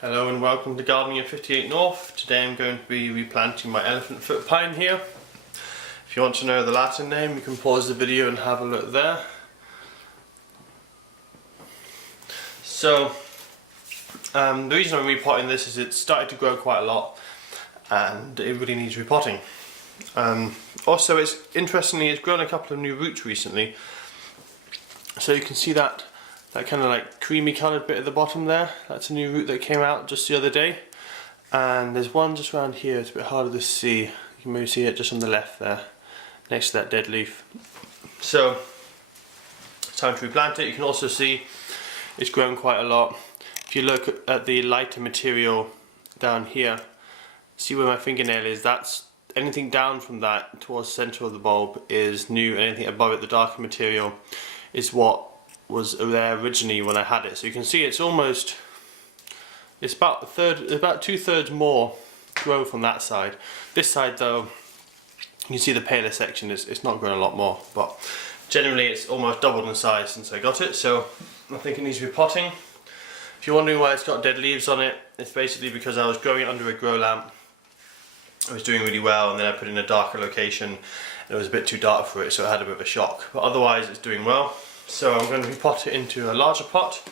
Hello and welcome to Gardening at 58 North. Today I'm going to be replanting my elephant foot pine here. If you want to know the Latin name, you can pause the video and have a look there. So, the reason I'm repotting this is it's started to grow quite a lot and it really needs repotting. Also, it's grown a couple of new roots recently. So you can see that kind of like creamy coloured bit at the bottom there. That's a new root that came out just the other day. And there's one just around here, it's a bit harder to see. You can maybe see it just on the left there, next to that dead leaf. So, it's time to replant it. You can also see it's grown quite a lot. If you look at the lighter material down here, see where my fingernail is, that's anything down from that towards the centre of the bulb is new, and anything above it, the darker material, is what was there originally when I had it. So you can see it's about 2/3 more growth on that side. This side though, you can see the paler section it's not grown a lot more, but generally it's almost doubled in size since I got it, so I think it needs repotting. If you're wondering why it's got dead leaves on it, it's basically because I was growing it under a grow lamp. It was doing really well, and then I put it in a darker location and it was a bit too dark for it, so it had a bit of a shock, but otherwise it's doing well. So I'm going to repot it into a larger pot,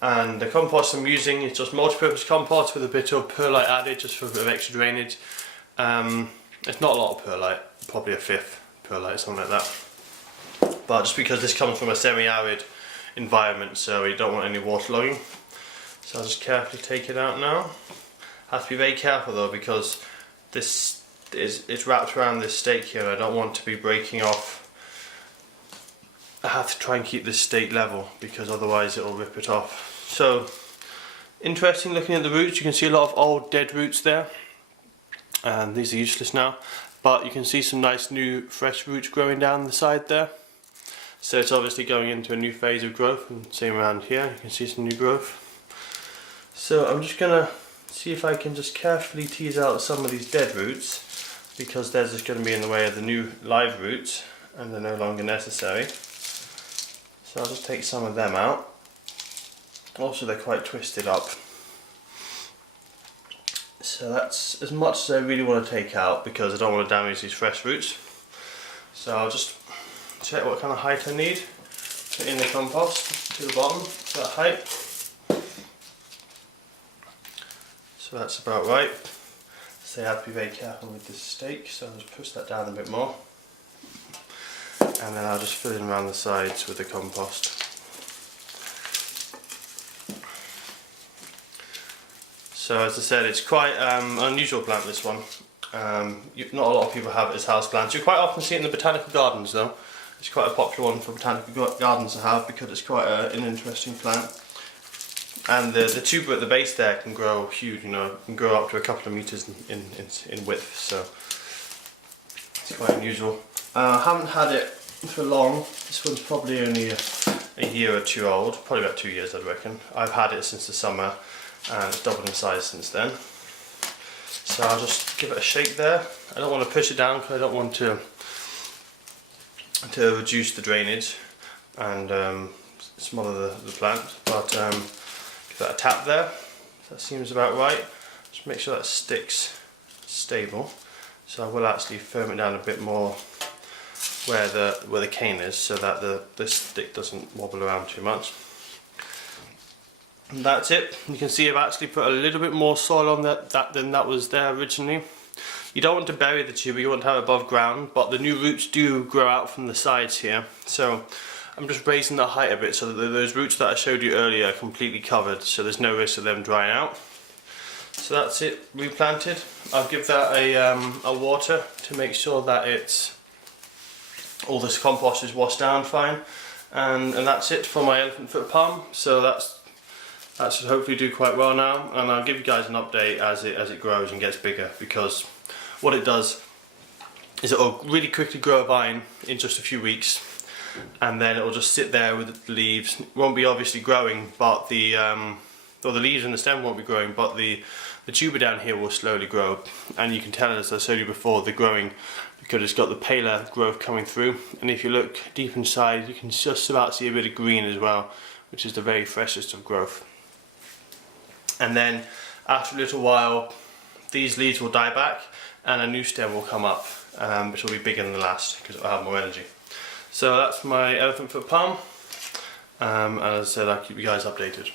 and the compost I'm using is just multi-purpose compost with a bit of perlite added just for a bit of extra drainage. It's not a lot of perlite, probably a fifth perlite, something like that. But just because this comes from a semi-arid environment, so you don't want any waterlogging. So I'll just carefully take it out now. Have to be very careful though, because it's wrapped around this stake here and I don't want to be breaking off. I have to try and keep this stake level because otherwise it'll rip it off. So, interesting looking at the roots. You can see a lot of old dead roots there, and these are useless now, but you can see some nice new fresh roots growing down the side there. So it's obviously going into a new phase of growth, and same around here, you can see some new growth. So I'm just gonna see if I can just carefully tease out some of these dead roots, because they're just going to be in the way of the new live roots and they're no longer necessary. So I'll just take some of them out. Also, they're quite twisted up. So that's as much as I really want to take out, because I don't want to damage these fresh roots. So I'll just check what kind of height I need. Put in the compost to the bottom, to that height. So that's about right. So I have to be very careful with this stake, so I'll just push that down a bit more. And then I'll just fill in around the sides with the compost. So as I said, it's quite an unusual plant, this one. Not a lot of people have it as house plants. You quite often see it in the botanical gardens though. It's quite a popular one for botanical gardens to have because it's quite an interesting plant. And the tuber at the base there can grow huge, can grow up to a couple of meters in width, so it's quite unusual. I haven't had it for long. This one's probably only a year or two old, probably about 2 years I'd reckon. I've had it since the summer and it's doubled in size since then. So I'll just give it a shake there. I don't want to push it down because I don't want to reduce the drainage and smother the plant, but give that a tap there. That seems about right. Just make sure that sticks stable. So I will actually firm it down a bit more where the cane is, so that this stick doesn't wobble around too much. And that's it. You can see I've actually put a little bit more soil on that than that was there originally. You don't want to bury the tuber, you want to have it above ground, but the new roots do grow out from the sides here. So I'm just raising the height a bit so that those roots that I showed you earlier are completely covered, so there's no risk of them drying out. So that's it, replanted. I'll give that a water to make sure that all this compost is washed down fine, and that's it for my elephant foot palm. So that should hopefully do quite well now, and I'll give you guys an update as it grows and gets bigger, because what it does is it'll really quickly grow a vine in just a few weeks, and then it'll just sit there with the leaves. It won't be obviously growing, but the leaves and the stem won't be growing, but the tuber down here will slowly grow, and you can tell, as I showed you before, the growing, because it's got the paler growth coming through. And if you look deep inside, you can just about see a bit of green as well, which is the very freshest of growth. and then after a little while these leaves will die back and a new stem will come up, which will be bigger than the last because it will have more energy. So that's my elephant foot palm, and as I said, I'll keep you guys updated.